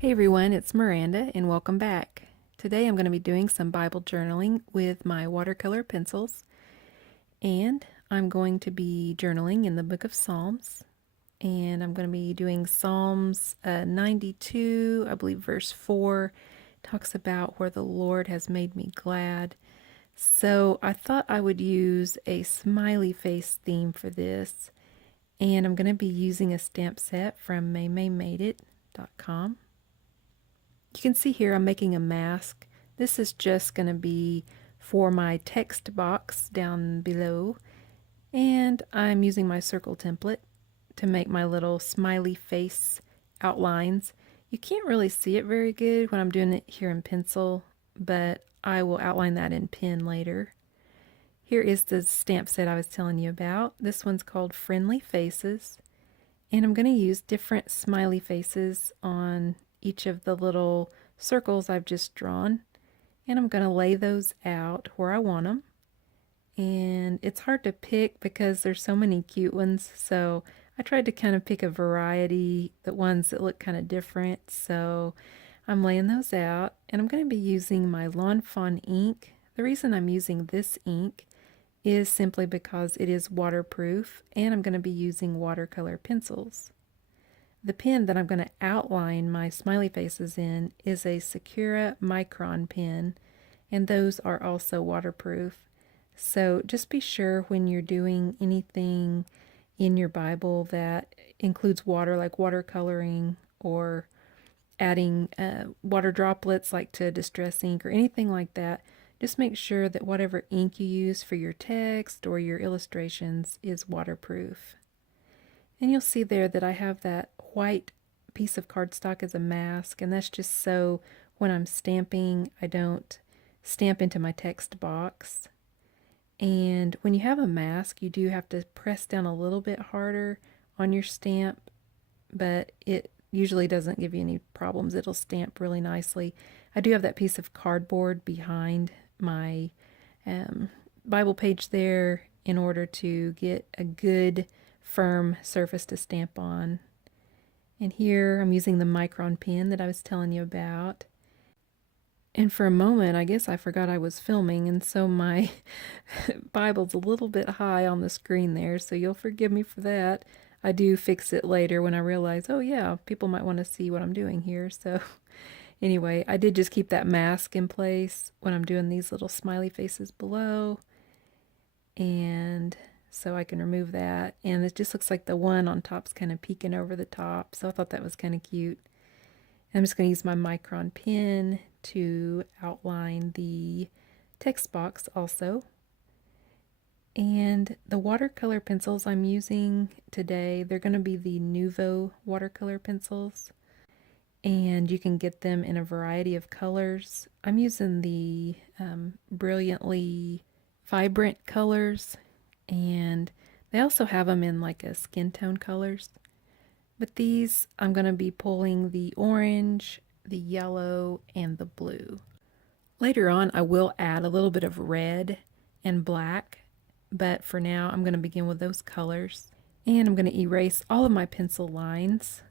Hey everyone, it's Miranda and welcome back. Today I'm going to be doing some Bible journaling with my watercolor pencils, and I'm going to be journaling in the book of Psalms, and I'm going to be doing Psalms 92, I believe verse 4 talks about where the Lord has made me glad. So I thought I would use a smiley face theme for this, and I'm going to be using a stamp set from MayMayMadeIt.com. You can see here I'm making a mask. This is just going to be for my text box down below. And I'm using my circle template to make my little smiley face outlines. You can't really see it very good when I'm doing it here in pencil, but I will outline that in pen later. Here is the stamp set I was telling you about. This one's called Friendly Faces. And I'm going to use different smiley faces on each of the little circles I've just drawn. And I'm going to lay those out where I want them. And it's hard to pick because there's so many cute ones. So I tried to kind of pick a variety, the ones that look kind of different. So I'm laying those out. And I'm going to be using my Lawn Fawn ink. The reason I'm using this ink is simply because it is waterproof, and I'm going to be using watercolor pencils. The pen that I'm going to outline my smiley faces in is a Sakura Micron pen, and those are also waterproof. So just be sure when you're doing anything in your Bible that includes water, like watercoloring or adding water droplets like to distress ink or anything like that, just make sure that whatever ink you use for your text or your illustrations is waterproof. And you'll see there that I have that white piece of cardstock as a mask, and that's just so when I'm stamping, I don't stamp into my text box. And when you have a mask, you do have to press down a little bit harder on your stamp, but it usually doesn't give you any problems. It'll stamp really nicely. I do have that piece of cardboard behind my Bible page there in order to get a good firm surface to stamp on. And here I'm using the Micron pen that I was telling you about. And for a moment, I guess I forgot I was filming, and so my Bible's a little bit high on the screen there, so you'll forgive me for that. I do fix it later when I realize, oh yeah, people might want to see what I'm doing here. So anyway, I did just keep that mask in place when I'm doing these little smiley faces below. And so I can remove that. And it just looks like the one on top's kind of peeking over the top. So I thought that was kind of cute. I'm just going to use my Micron pen to outline the text box also. And the watercolor pencils I'm using today, they're going to be the Nuvo watercolor pencils. And you can get them in a variety of colors. I'm using the brilliantly vibrant colors, and they also have them in like a skin tone colors. But these, I'm going to be pulling the orange, the yellow, and the blue. Later on, I will add a little bit of red and black, but for now, I'm going to begin with those colors. And I'm going to erase all of my pencil lines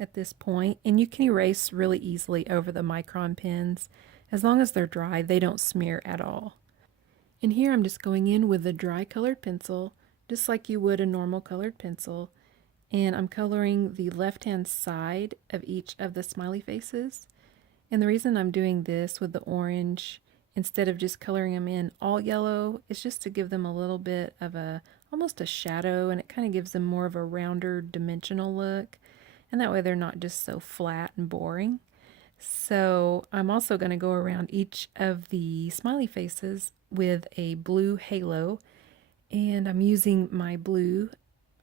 at this point, and you can erase really easily over the Micron pens. As long as they're dry, they don't smear at all. And here I'm just going in with a dry colored pencil, just like you would a normal colored pencil, and I'm coloring the left-hand side of each of the smiley faces. And the reason I'm doing this with the orange instead of just coloring them in all yellow is just to give them a little bit of almost a shadow, and it kind of gives them more of a rounder dimensional look. And that way they're not just so flat and boring. So I'm also going to go around each of the smiley faces with a blue halo. And I'm using my blue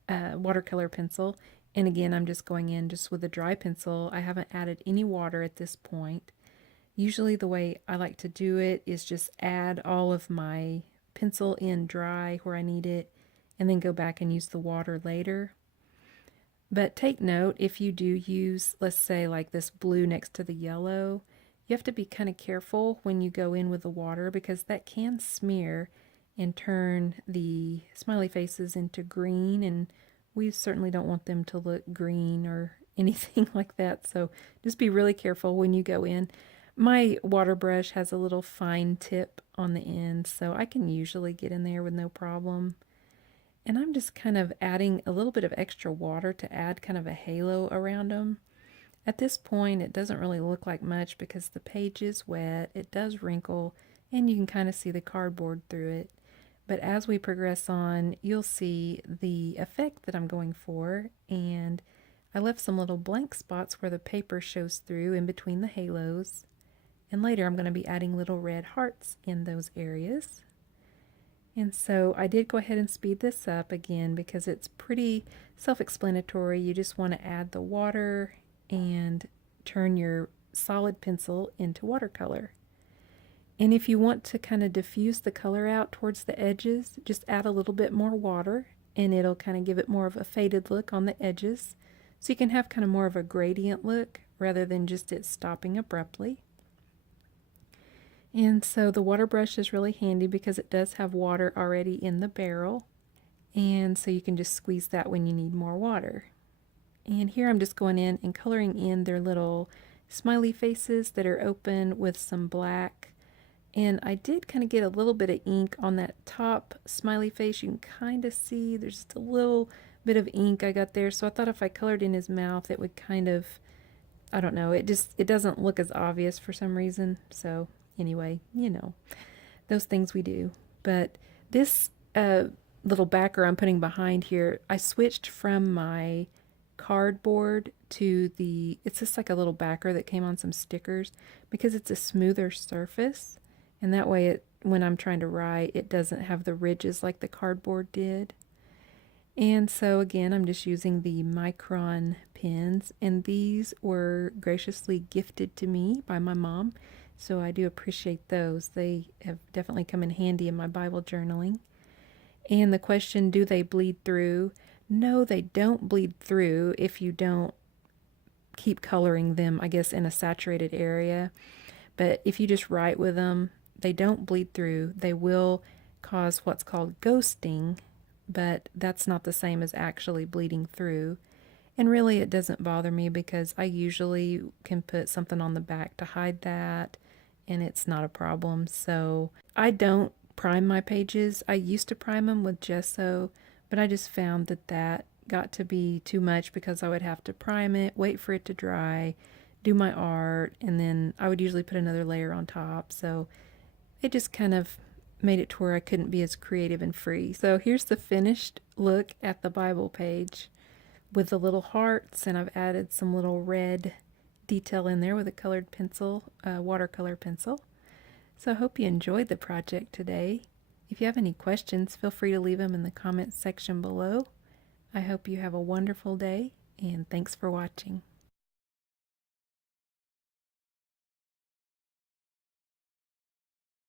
watercolor pencil. And again, I'm just going in just with a dry pencil. I haven't added any water at this point. Usually the way I like to do it is just add all of my pencil in dry where I need it, and then go back and use the water later. But take note, if you do use, let's say like this blue next to the yellow, you have to be kind of careful when you go in with the water, because that can smear and turn the smiley faces into green, and we certainly don't want them to look green or anything like that. So just be really careful when you go in. My water brush has a little fine tip on the end, so I can usually get in there with no problem. And I'm just kind of adding a little bit of extra water to add kind of a halo around them. At this point, it doesn't really look like much because the page is wet, it does wrinkle, and you can kind of see the cardboard through it. But as we progress on, you'll see the effect that I'm going for, and I left some little blank spots where the paper shows through in between the halos. And later I'm going to be adding little red hearts in those areas. And so I did go ahead and speed this up again because it's pretty self-explanatory. You just want to add the water and turn your solid pencil into watercolor. And if you want to kind of diffuse the color out towards the edges, just add a little bit more water and it'll kind of give it more of a faded look on the edges. So you can have kind of more of a gradient look rather than just it stopping abruptly. And so the water brush is really handy because it does have water already in the barrel. And so you can just squeeze that when you need more water. And here I'm just going in and coloring in their little smiley faces that are open with some black. And I did kind of get a little bit of ink on that top smiley face. You can kind of see there's just a little bit of ink I got there. So I thought if I colored in his mouth, it would kind of, I don't know, it doesn't look as obvious for some reason. So anyway, you know, those things we do. But this little backer I'm putting behind here, I switched from my cardboard to it's just like a little backer that came on some stickers because it's a smoother surface. And that way when I'm trying to write, it doesn't have the ridges like the cardboard did. And so again, I'm just using the Micron pens, and these were graciously gifted to me by my mom. So I do appreciate those. They have definitely come in handy in my Bible journaling. And the question, do they bleed through? No, they don't bleed through if you don't keep coloring them, I guess, in a saturated area. But if you just write with them, they don't bleed through. They will cause what's called ghosting, but that's not the same as actually bleeding through. And really it doesn't bother me because I usually can put something on the back to hide that, and it's not a problem. So I don't prime my pages. I used to prime them with gesso, but I just found that got to be too much because I would have to prime it, wait for it to dry, do my art, and then I would usually put another layer on top. So it just kind of made it to where I couldn't be as creative and free. So here's the finished look at the Bible page with the little hearts, and I've added some little red detail in there with a colored pencil, watercolor pencil. So I hope you enjoyed the project today. If you have any questions, feel free to leave them in the comments section below. I hope you have a wonderful day, and thanks for watching.